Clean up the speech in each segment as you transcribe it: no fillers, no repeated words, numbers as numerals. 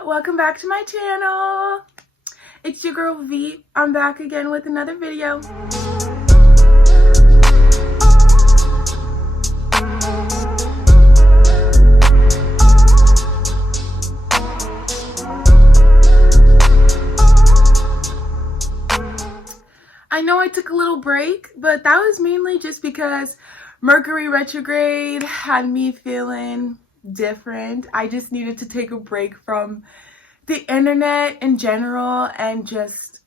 welcome back to my channel. It's your girl V. I'm back again with another video. I know I took a little break, but that was mainly just because Mercury retrograde had me feeling different. I just needed to take a break from the internet in general and just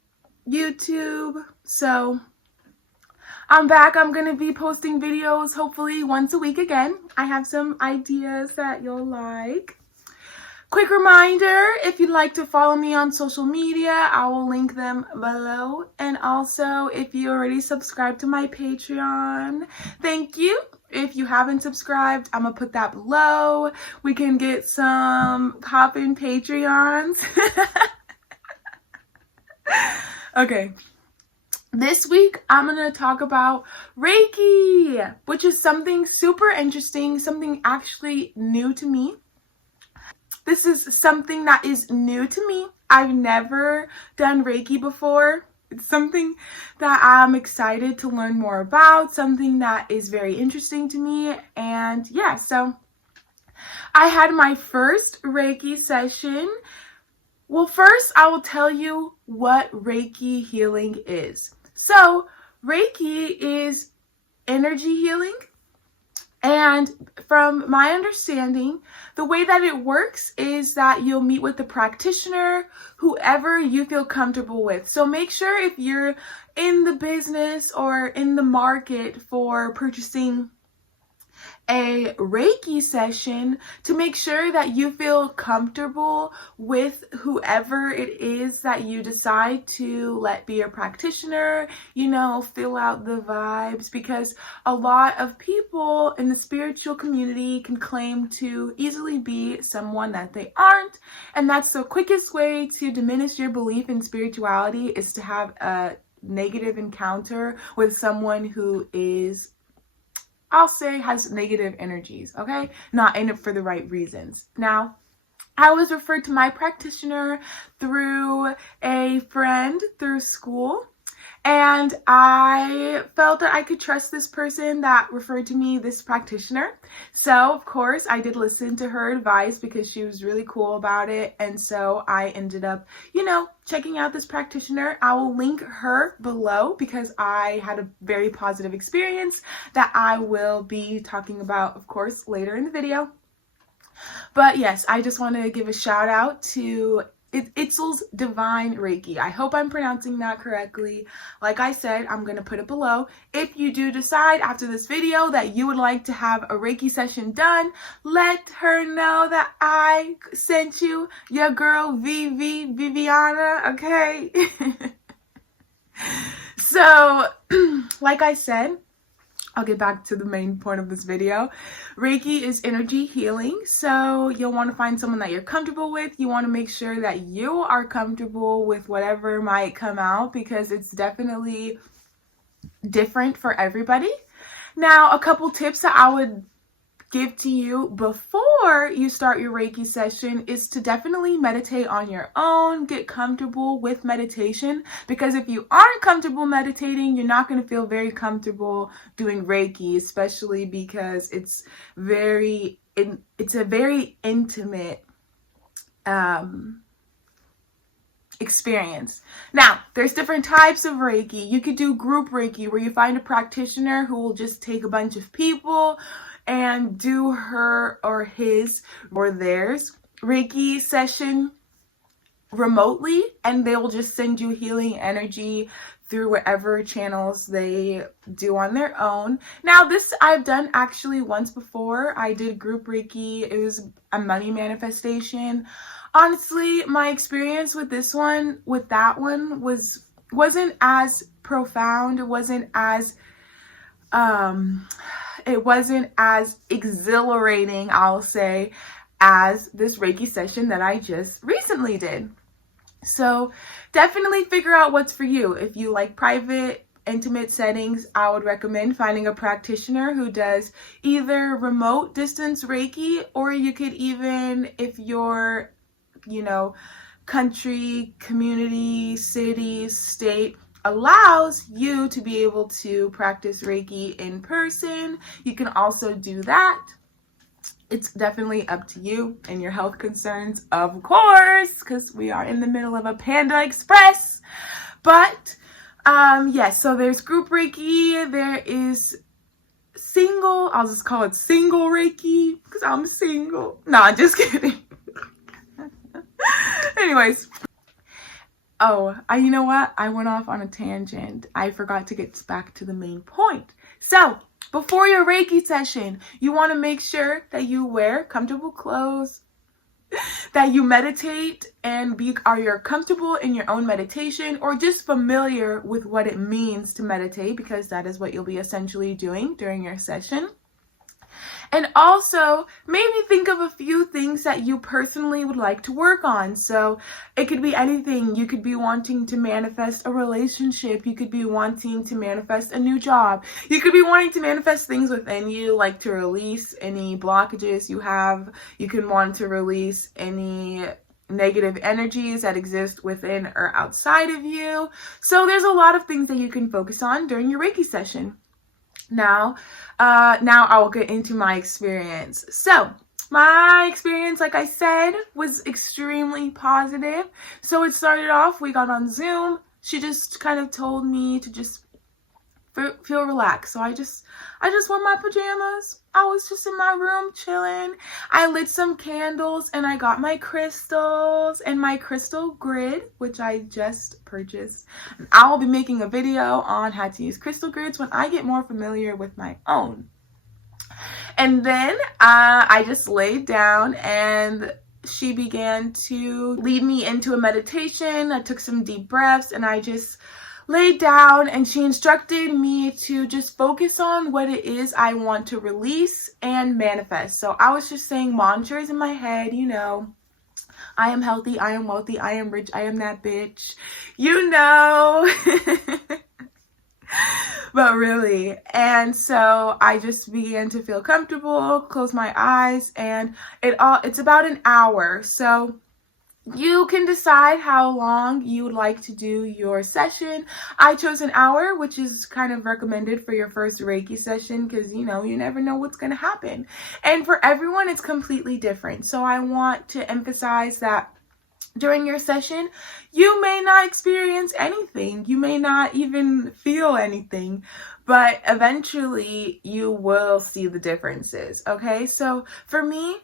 YouTube. So I'm back. I'm going to be posting videos hopefully once a week again. I have some ideas that you'll like. Quick reminder, if you'd like to follow me on social media, I will link them below. And also, if you already subscribed to my Patreon, thank you. If you haven't subscribed, I'm going to put that below. We can get some poppin' Patreons. Okay. This week, I'm going to talk about Reiki, which is something super interesting, something actually new to me. This is something that is new to me. I've never done Reiki before. It's something that I'm excited to learn more about, something that is very interesting to me. And yeah, so I had my first Reiki session. Well, first I will tell you what Reiki healing is. So Reiki is energy healing. And from my understanding, the way that it works is that you'll meet with the practitioner, whoever you feel comfortable with. So make sure if you're in the business or in the market for purchasing a Reiki session, to make sure that you feel comfortable with whoever it is that you decide to let be your practitioner, fill out the vibes, because a lot of people in the spiritual community can claim to easily be someone that they aren't, and that's the quickest way to diminish your belief in spirituality, is to have a negative encounter with someone who is, I'll say, has negative energies, okay? Not in it for the right reasons. Now, I was referred to my practitioner through a friend through school, and I felt that I could trust this person that referred to me, this practitioner. So, of course, I did listen to her advice because she was really cool about it. And so I ended up, checking out this practitioner. I will link her below because I had a very positive experience that I will be talking about, of course, later in the video. But yes, I just want to give a shout out to Itzel's Divine Reiki. I hope I'm pronouncing that correctly. Like I said, I'm going to put it below. If you do decide after this video that you would like to have a Reiki session done, let her know that I sent you, your girl Viviana, okay? So, like I said, I'll get back to the main point of this video. Reiki is energy healing, so you'll want to find someone that you're comfortable with. You want to make sure that you are comfortable with whatever might come out, because it's definitely different for everybody. Now, a couple tips that I would give to you before you start your Reiki session is to definitely meditate on your own. Get comfortable with meditation, because if you aren't comfortable meditating, you're not going to feel very comfortable doing Reiki, especially because it's a very intimate experience. Now, there's different types of Reiki. You could do group Reiki, where you find a practitioner who will just take a bunch of people and do her or his or theirs Reiki session remotely, and they will just send you healing energy through whatever channels they do on their own. Now, this I've done actually once before. I did group Reiki. It was a money manifestation. Honestly, my experience with that one wasn't as profound. It wasn't as exhilarating, I'll say, as this Reiki session that I just recently did. So definitely figure out what's for you. If you like private, intimate settings, I would recommend finding a practitioner who does either remote distance Reiki, or you could even, if you're country, community, city, state, allows you to be able to practice Reiki in person. You can also do that. It's definitely up to you and your health concerns, of course, because we are in the middle of a Panda Express. But yes, so there's group Reiki, there is single, I'll just call it single Reiki because I'm single. Nah, just kidding. Anyways, you know what? I went off on a tangent. I forgot to get back to the main point. So, before your Reiki session, you want to make sure that you wear comfortable clothes, that you meditate and you're comfortable in your own meditation, or just familiar with what it means to meditate, because that is what you'll be essentially doing during your session. And also, maybe think of a few things that you personally would like to work on. So it could be anything. You could be wanting to manifest a relationship. You could be wanting to manifest a new job. You could be wanting to manifest things within you, like to release any blockages you have. You can want to release any negative energies that exist within or outside of you. So there's a lot of things that you can focus on during your Reiki session. Now I will get into my experience. So my experience, like I said, was extremely positive. So it started off, we got on Zoom. She just kind of told me to just feel relaxed. So I just wore my pajamas. I was just in my room chilling. I lit some candles and I got my crystals and my crystal grid, which I just purchased. And I will be making a video on how to use crystal grids when I get more familiar with my own. And then I just laid down and she began to lead me into a meditation. I took some deep breaths and I just laid down, and she instructed me to just focus on what it is I want to release and manifest. So I was just saying mantras in my head, I am healthy, I am wealthy, I am rich, I am that bitch, But really, and so I just began to feel comfortable, close my eyes, and it's about an hour. So you can decide how long you would like to do your session. I chose an hour, which is kind of recommended for your first Reiki session because, you never know what's going to happen. And for everyone, it's completely different. So I want to emphasize that during your session, you may not experience anything. You may not even feel anything, but eventually you will see the differences. Okay, so for me,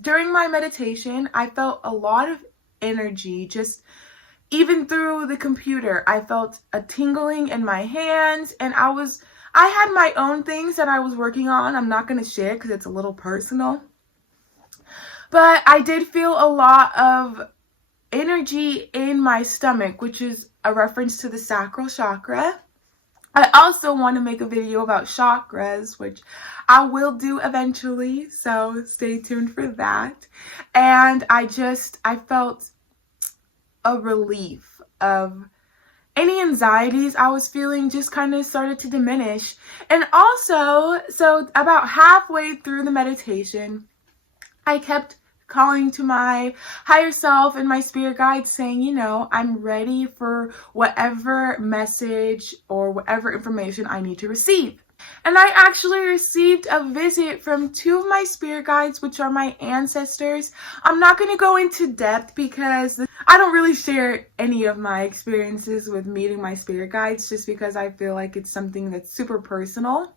during my meditation, I felt a lot of energy, just even through the computer. I felt a tingling in my hands, and I had my own things that I was working on. I'm not going to share because it's a little personal. But I did feel a lot of energy in my stomach, which is a reference to the sacral chakra. I also want to make a video about chakras, which I will do eventually, so stay tuned for that. And I felt a relief of any anxieties I was feeling just kind of started to diminish. And also, so about halfway through the meditation, I kept calling to my higher self and my spirit guides saying, I'm ready for whatever message or whatever information I need to receive. And I actually received a visit from two of my spirit guides, which are my ancestors. I'm not going to go into depth because I don't really share any of my experiences with meeting my spirit guides just because I feel like it's something that's super personal.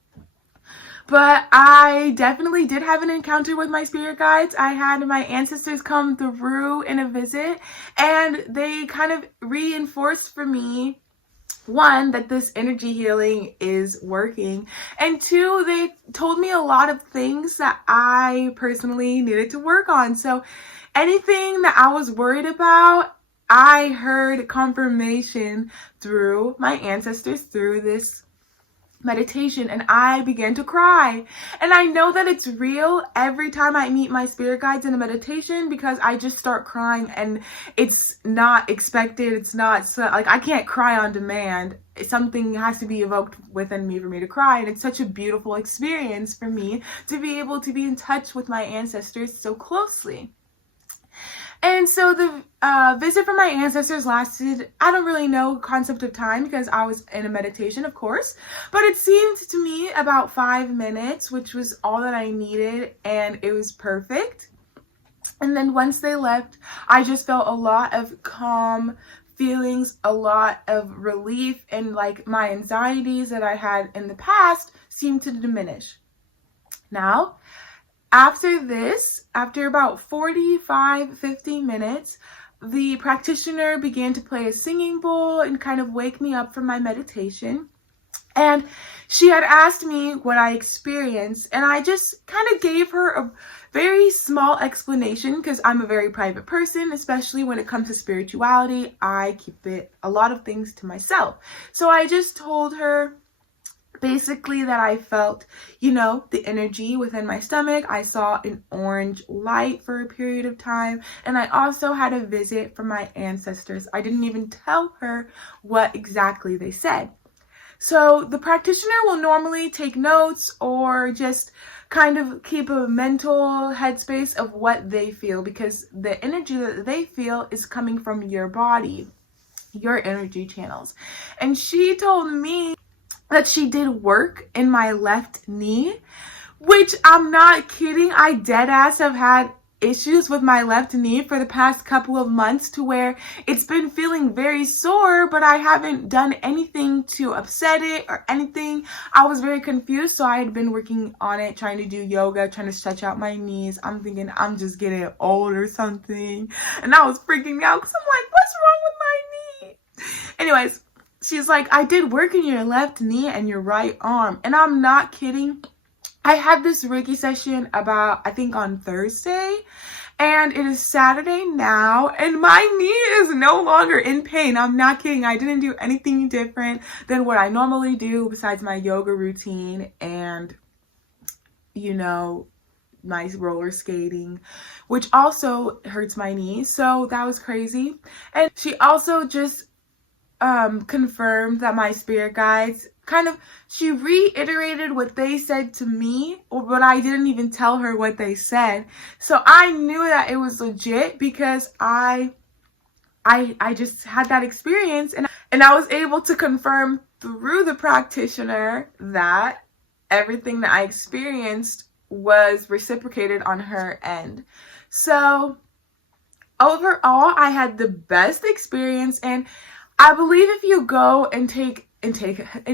But I definitely did have an encounter with my spirit guides. I had my ancestors come through in a visit, and they kind of reinforced for me, one, that this energy healing is working, and two, they told me a lot of things that I personally needed to work on. So anything that I was worried about, I heard confirmation through my ancestors through this meditation, and I began to cry. And I know that it's real every time I meet my spirit guides in a meditation because I just start crying, and it's not expected. It's not I can't cry on demand. Something has to be evoked within me for me to cry, and it's such a beautiful experience for me to be able to be in touch with my ancestors so closely. And so the visit from my ancestors lasted, I don't really know concept of time because I was in a meditation, of course, but it seemed to me about 5 minutes, which was all that I needed, and it was perfect. And then once they left, I just felt a lot of calm feelings, a lot of relief, and like my anxieties that I had in the past seemed to diminish. Now, after this, after about 50 minutes, the practitioner began to play a singing bowl and kind of wake me up from my meditation. And she had asked me what I experienced, and I just kind of gave her a very small explanation because I'm a very private person, especially when it comes to spirituality. I keep a lot of things to myself. So I just told her basically that I felt, the energy within my stomach. I saw an orange light for a period of time, and I also had a visit from my ancestors. I didn't even tell her what exactly they said. So the practitioner will normally take notes or just kind of keep a mental headspace of what they feel, because the energy that they feel is coming from your body, your energy channels. And she told me that she did work in my left knee, which I'm not kidding. I dead ass have had issues with my left knee for the past couple of months to where it's been feeling very sore, but I haven't done anything to upset it or anything. I was very confused, so I had been working on it, trying to do yoga, trying to stretch out my knees. I'm thinking I'm just getting old or something, and I was freaking out because I'm like, what's wrong with my knee? Anyways, she's like, I did work in your left knee and your right arm, and I'm not kidding. I had this Reiki session I think on Thursday, and it is Saturday now, and my knee is no longer in pain. I'm not kidding. I didn't do anything different than what I normally do besides my yoga routine and, my roller skating, which also hurts my knee. So that was crazy. And she also just confirmed that my spirit guides she reiterated what they said to me, but I didn't even tell her what they said. So I knew that it was legit because I just had that experience, and I was able to confirm through the practitioner that everything that I experienced was reciprocated on her end. So overall, I had the best experience, and I believe if you go and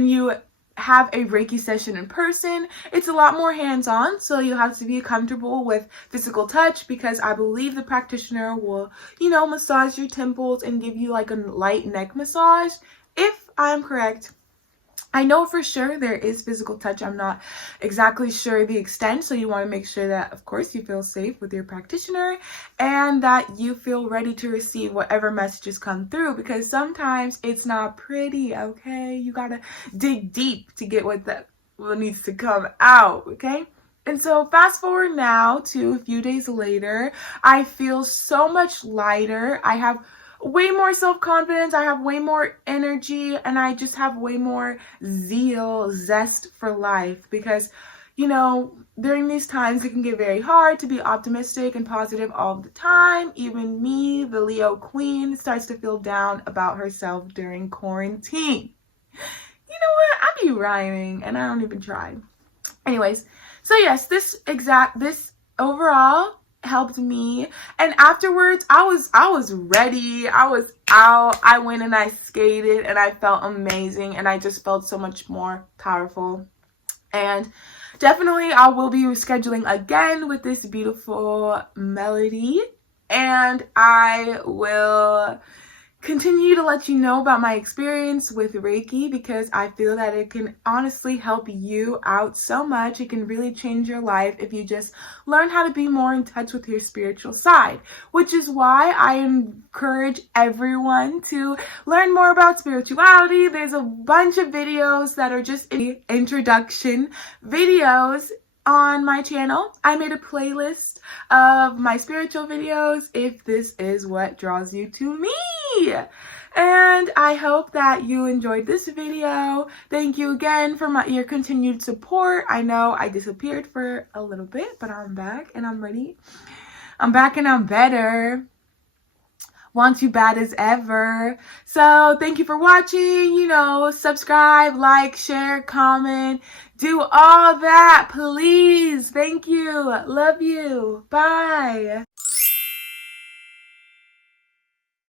you have a Reiki session in person, it's a lot more hands-on, so you have to be comfortable with physical touch, because I believe the practitioner will, massage your temples and give you like a light neck massage, if I'm correct. I know for sure there is physical touch. I'm not exactly sure the extent, so you want to make sure that, of course, you feel safe with your practitioner and that you feel ready to receive whatever messages come through, because sometimes it's not pretty, okay? You gotta dig deep to get what needs to come out, okay? And so fast forward now to a few days later, I feel so much lighter. I have way more self-confidence, I have way more energy, and I just have way more zest for life, because during these times it can get very hard to be optimistic and positive all the time. Even me, the Leo queen, starts to feel down about herself during quarantine. You know what? I be rhyming and I don't even try. Anyways, so yes, this overall helped me, and afterwards I was ready. I was out. I went and I skated and I felt amazing, and I just felt so much more powerful. And definitely I will be rescheduling again with this beautiful melody, and I will continue to let you know about my experience with Reiki, because I feel that it can honestly help you out so much. It can really change your life if you just learn how to be more in touch with your spiritual side, which is why I encourage everyone to learn more about spirituality. There's a bunch of videos that are just introduction videos on my channel. I made a playlist of my spiritual videos if this is what draws you to me. And I hope that you enjoyed this video. Thank you again for your continued support. I know I disappeared for a little bit, but I'm back and I'm ready. I'm back and I'm better. want you bad as ever. So thank you for watching. Subscribe, like, share, comment, do all that, please. Thank you. Love you. Bye.